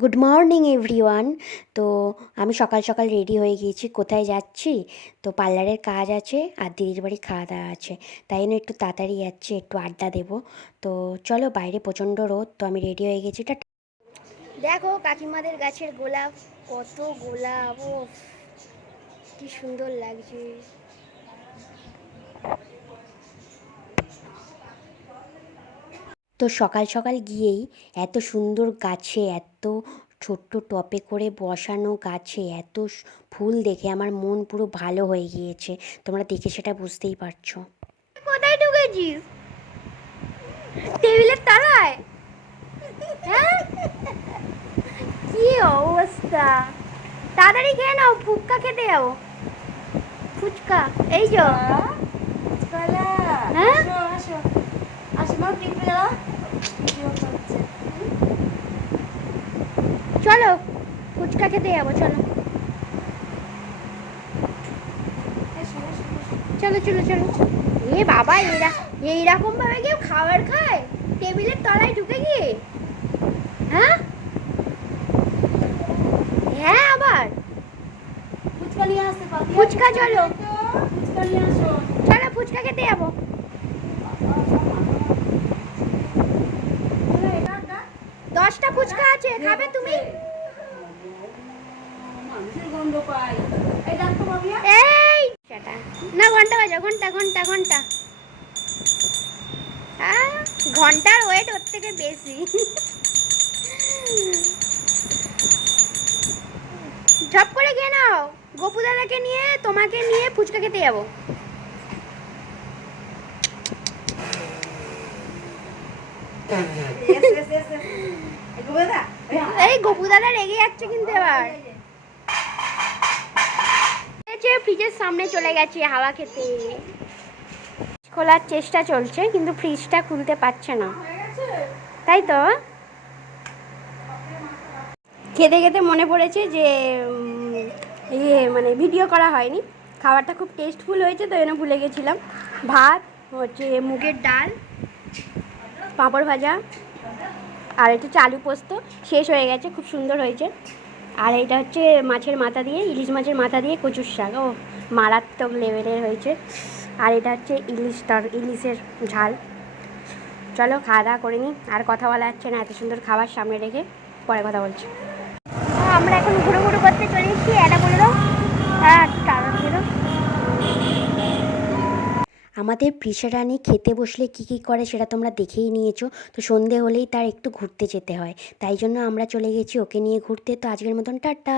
Good morning everyone তো আমি সকাল সকাল রেডি হয়ে গিয়েছি, কোথায় যাচ্ছি? তো পার্লারের কাজ আছে আর দিদির বাড়ি খাওয়া দাওয়া আছে। তাই জন্য একটু তাড়াতাড়ি যাচ্ছি, একটু আড্ডা দেবো। তো চলো বাইরে প্রচণ্ড রোদ, তো আমি রেডি হয়ে গেছি। টা দেখো কাকিমাদের গাছের গোলাপ, কত গোলাপ ও কি সুন্দর লাগছে। তো সকাল সকাল গিয়েই এত সুন্দর গাছে এত ছোট্ট টপে করে বসানো গাছে এত ফুল দেখে আমার মন পুরো ভালো হয়ে গিয়েছে। তোমরা দেখে সেটা বুঝতেই পারছ। কোথায় ঢুকেছিস? টেবিলের তলায়? হ্যাঁ? কি অবস্থা? তাড়াতাড়ি খেয়ে নাও ফুচকা খেতে যাব। ফুচকা এই যো। হ্যাঁ? আসো আসো। আসো মা টিপে দাও ভিডিও করছে চলো ফুচকা খেতে যাব চলো। চলো চলো চলো। এ বাবা এরা এইরকম ভাবে কেউ খাবার খায়? টেবিলের তলায় ঢুকে গিয়ে? হ্যাঁ? হ্যাঁ আবার? ফুচকা নিয়ে আসতে ফুচকা চলো। ফুচকা নিয়ে আসো। চলো ফুচকা খেতে যাব। এটা দশটা ফুচকা আছে খাবে তুমি? মানুষের গন্ধ পাই। এই এই সেটা না ঘণ্টা বাজো ঘণ্টা ঘণ্টা ঘণ্টার ওয়েট ওর থেকে বেশি। ঝপ করে খেয়ে নাও। গোপু দাদাকে নিয়ে তোমাকে নিয়ে ফুচকা খেতে যাব। এই গোপু দাদা রেগে যাচ্ছে কিন্তু এবার। ফ্রিজের সামনে চলে গেছে হাওয়া খেতে। খোলার চেষ্টা চলছে, কিন্তু ফ্রিজটা খুলতে পারছে না। তাই তো? খেতে খেতে মনে পড়েছে যে ইয়ে মানে ভিডিও করা হয়নি। খাবারটা খুব টেস্টফুল হয়েছে, তো এনে ভুলে গেছিলাম। ভাত, হচ্ছে মুগের ডাল, পাঁপড় ভাজা, আর একটু চালু পোস্ত। শেষ হয়ে গেছে, খুব সুন্দর হয়েছে। আর এটা হচ্ছে মাছের মাথা দিয়ে, ইলিশ মাছের মাথা দিয়ে কচুর শাক। ও, মারাত্মক লেভেলের হয়েছে। আর এটা হচ্ছে ইলিশ তর ইলিশের ঝাল। চলো খাওয়া দাওয়া করে নিই। আর কথা বলা যাচ্ছে না, এত সুন্দর খাবার সামনে রেখে পরে কথা বলছি। আমরা এখন ঘুরো ঘুরো করতে চলে এসেছি এটা বলে দাও হ্যাঁ টাকা দিয়ে দাও আমাদের প্রিসারানি খেতে বসলে কি কি করে সেটা তোমরা দেখেই নিয়েছো। তো সন্ধে হলেই তার একটু ঘুরতে যেতে হয়। তাই জন্য আমরা চলে গেছি ওকে নিয়ে ঘুরতে। তো আজকের মতন টাটা।